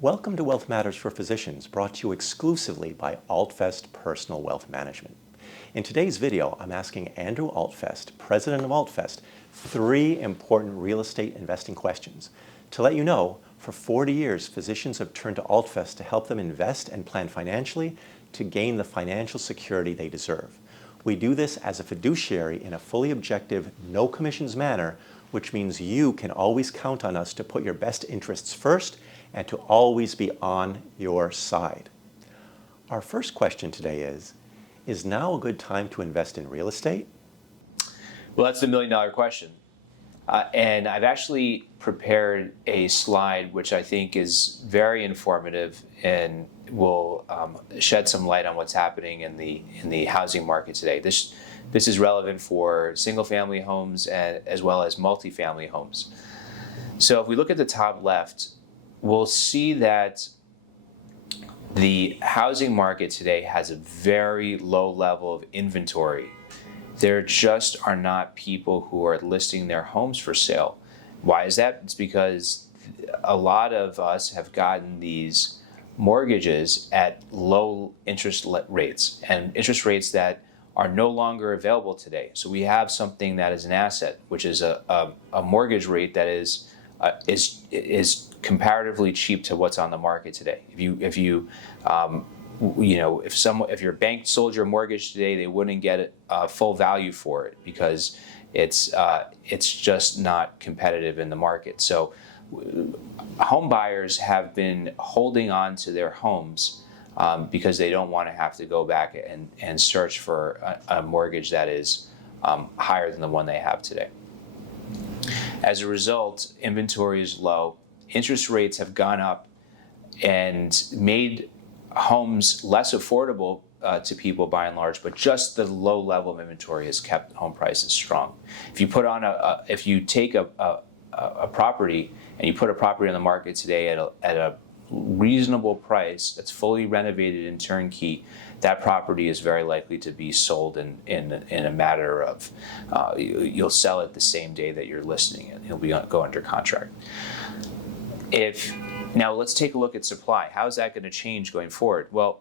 Welcome to Wealth Matters for Physicians, brought to you exclusively by Altfest Personal Wealth Management. In today's video, I'm asking Andrew Altfest, president of Altfest, 3 important real estate investing questions. To let you know, for 40 years, physicians have turned to Altfest to help them invest and plan financially to gain the financial security they deserve. We do this as a fiduciary in a fully objective, no commissions manner, which means you can always count on us to put your best interests first and to always be on your side. Our first question today is now a good time to invest in real estate? Well, that's the million-dollar question. And I've actually prepared a slide which I think is very informative and will shed some light on what's happening in the housing market today. This is relevant for single-family homes as well as multifamily homes. So if we look at the top left, we'll see that the housing market today has a very low level of inventory. There just are not people who are listing their homes for sale. Why is that? It's because a lot of us have gotten these mortgages at low interest rates and interest rates that are no longer available today. So we have something that is an asset, which is a mortgage rate that is comparatively cheap to what's on the market today. If your bank sold your mortgage today, they wouldn't get full value for it because it's just not competitive in the market. So home buyers have been holding on to their homes because they don't want to have to go back and search for a mortgage that is higher than the one they have today. As a result, inventory is low, interest rates have gone up and made homes less affordable to people by and large, but just the low level of inventory has kept home prices strong. If you take a property and you put a property on the market today at a reasonable price that's fully renovated and turnkey, that property is very likely to be sold in a matter of, you'll sell it the same day that you're listing it. It'll go under contract. Now let's take a look at supply. How is that going to change going forward? Well,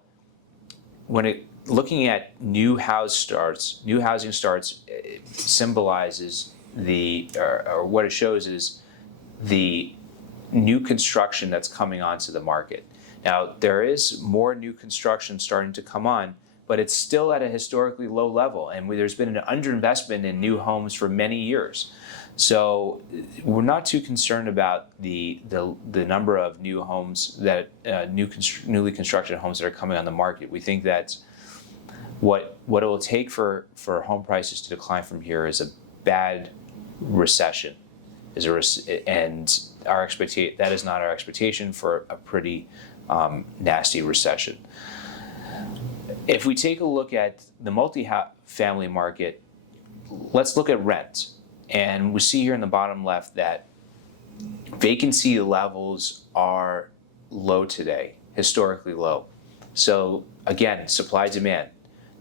looking at new housing starts symbolizes or what it shows is the new construction that's coming onto the market. Now, there is more new construction starting to come on, but it's still at a historically low level, and there's been an underinvestment in new homes for many years. So we're not too concerned about the number of new homes newly constructed homes that are coming on the market. We think that what it will take for home prices to decline from here is a bad recession. And that is not our expectation for a pretty nasty recession. If we take a look at the multifamily market, let's look at rent. And we see here in the bottom left that vacancy levels are low today, historically low. So again, supply demand.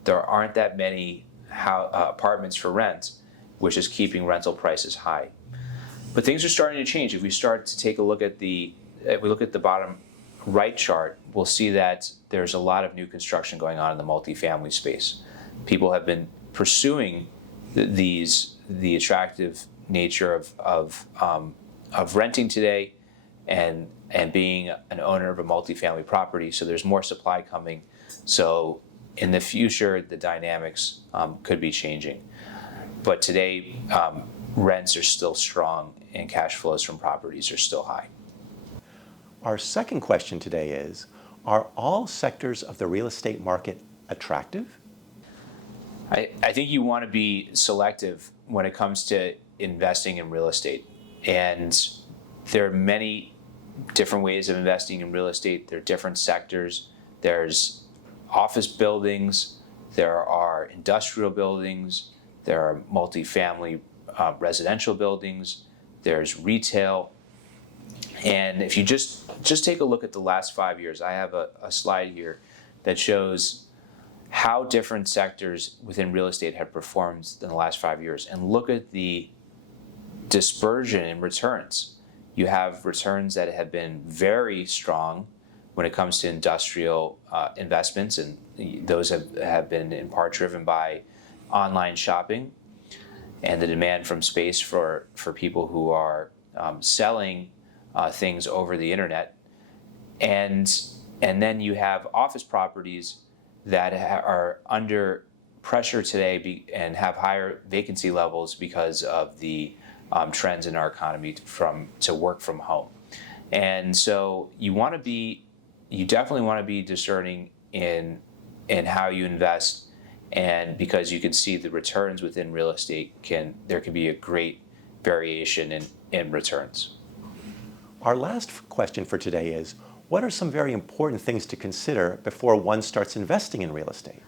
There aren't that many apartments for rent, which is keeping rental prices high. But things are starting to change. If we start to take a look at if we look at the bottom right chart, we'll see that there's a lot of new construction going on in the multifamily space. People have been pursuing the attractive nature of renting today and being an owner of a multifamily property. So there's more supply coming. So in the future, the dynamics could be changing. But today, rents are still strong and cash flows from properties are still high. Our second question today is, are all sectors of the real estate market attractive? I think you want to be selective when it comes to investing in real estate. And there are many different ways of investing in real estate. There are different sectors. There's office buildings, there are industrial buildings, there are multifamily residential buildings, there's retail. And if you just take a look at the last 5 years, I have a slide here that shows how different sectors within real estate have performed in the last 5 years. And look at the dispersion in returns. You have returns that have been very strong when it comes to industrial investments, and those have been in part driven by online shopping and the demand from space for people who are selling things over the internet. And then you have office properties that are under pressure today and have higher vacancy levels because of the trends in our economy to work from home. And so you definitely want to be discerning in how you invest, and because you can see the returns within real estate, there can be a great variation in returns. Our last question for today is, what are some very important things to consider before one starts investing in real estate?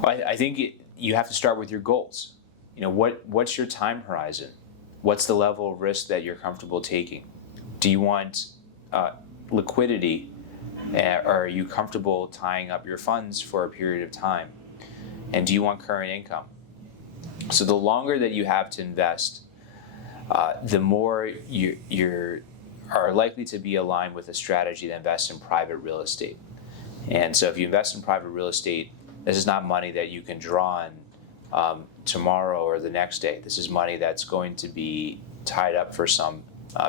Well, I think you have to start with your goals. What's your time horizon? What's the level of risk that you're comfortable taking? Do you want liquidity, or are you comfortable tying up your funds for a period of time? And do you want current income? So the longer that you have to invest, the more you are likely to be aligned with a strategy that invests in private real estate. And so if you invest in private real estate, this is not money that you can draw on tomorrow or the next day. This is money that's going to be tied up for some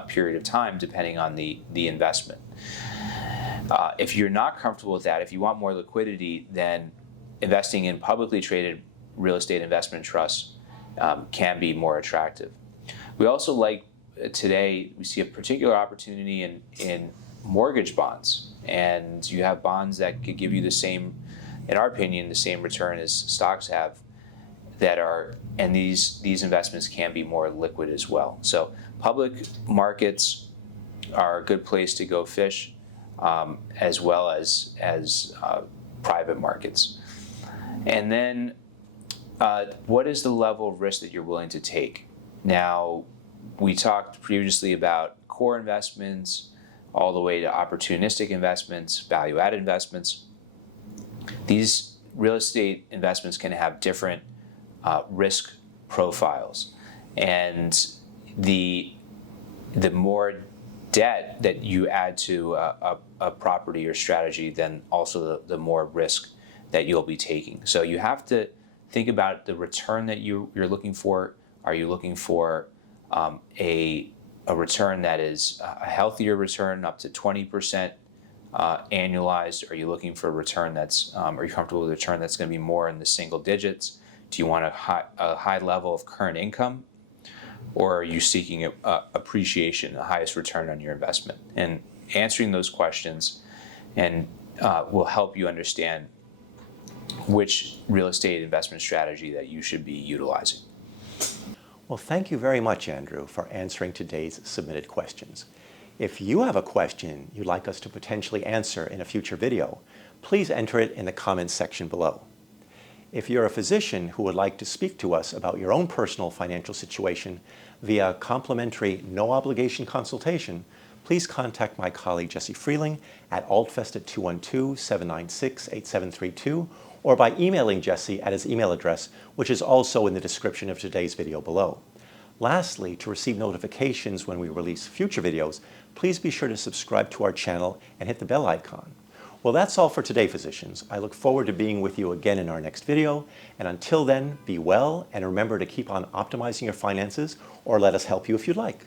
period of time, depending on the investment. If you're not comfortable with that, if you want more liquidity, then investing in publicly traded real estate investment trusts can be more attractive. We also today, we see a particular opportunity in mortgage bonds, and you have bonds that could give you the same, in our opinion, the same return as stocks have, and these investments can be more liquid as well. So public markets are a good place to go fish, as well as private markets. And then what is the level of risk that you're willing to take? Now, we talked previously about core investments all the way to opportunistic investments, value-added investments. These real estate investments can have different risk profiles, and the more debt that you add to a property or strategy, then also the more risk that you'll be taking. So you have to think about the return that you're looking for. Are you looking for a return that is a healthier return, up to 20% annualized? Are you looking for a return are you comfortable with a return that's going to be more in the single digits? Do you want a high level of current income? Or are you seeking appreciation, the highest return on your investment? And answering those questions will help you understand which real estate investment strategy that you should be utilizing. Well, thank you very much, Andrew, for answering today's submitted questions. If you have a question you'd like us to potentially answer in a future video, please enter it in the comments section below. If you're a physician who would like to speak to us about your own personal financial situation via complimentary, no-obligation consultation, please contact my colleague Jesse Freeling at Altfest at 212-796-8732, or by emailing Jesse at his email address, which is also in the description of today's video below. Lastly, to receive notifications when we release future videos, please be sure to subscribe to our channel and hit the bell icon. Well, that's all for today, physicians. I look forward to being with you again in our next video. And until then, be well, and remember to keep on optimizing your finances, or let us help you if you'd like.